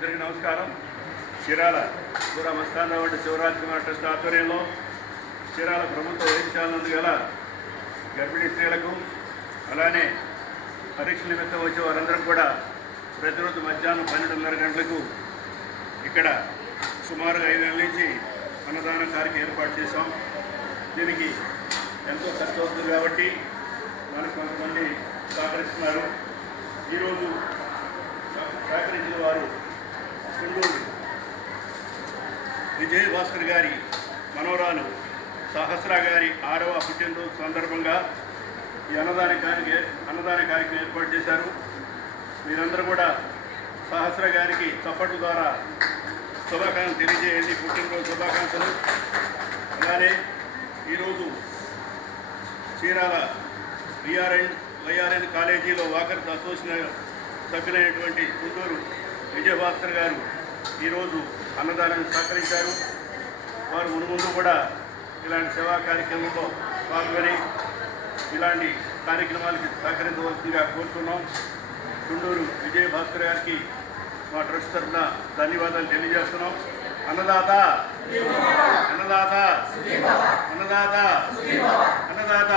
అందరికీ నమస్కారం. చీరాల మస్తానరావు శివరాజ్ కుమార్ ట్రస్ట్ ఆధ్వర్యంలో చీరాల ప్రభుత్వ వైద్యశాల నందు గల గర్భిణీ స్త్రీలకు అలానే పరీక్షల నిమిత్తం వచ్చే వారందరూ కూడా ప్రతిరోజు మధ్యాహ్నం 12:30 గంటలకు ఇక్కడ సుమారుగా 5 నెలల నుంచి అన్నదాన కార్యక్రమం ఏర్పాటు చేశాం. దీనికి ఎంతో ఖర్చు అవుతుంది కాబట్టి మనకు కొంతమంది సహకరిస్తున్నారు. ఈరోజు సహకరించిన వారు కుండూరు విజయభాస్కర్ గారి మనవరాలు సహస్ర గారి 6వ పుట్టినరోజు సందర్భంగా ఈ అన్నదాన కార్యక్రమం ఏర్పాటు చేశారు. మీరందరూ కూడా సహస్ర గారికి చప్పట్ల ద్వారా శుభాకాంక్షలు తెలియజేయండి. పుట్టినరోజు శుభాకాంక్షలు. అలానే ఈరోజు చీరాల వైఆర్ఎన్ కాలేజీలో వాకర్స్ అసోసియేషన్ సభ్యులైనటువంటి కుంటూరు విజయభాస్కర్ గారు ఈరోజు అన్నదానాన్ని సహకరించారు. వారు మున్ముందు కూడా ఇలాంటి సేవా కార్యక్రమంలో పాల్గొని ఇలాంటి కార్యక్రమాలకి సహకరించవలసిందిగా కోరుతున్నాం. కుంటూరు విజయభాస్కర్ గారికి మా ట్రస్ట్ తరఫున ధన్యవాదాలు తెలియజేస్తున్నాం. అన్నదాత అన్నదాత అన్నదాత అన్నదాత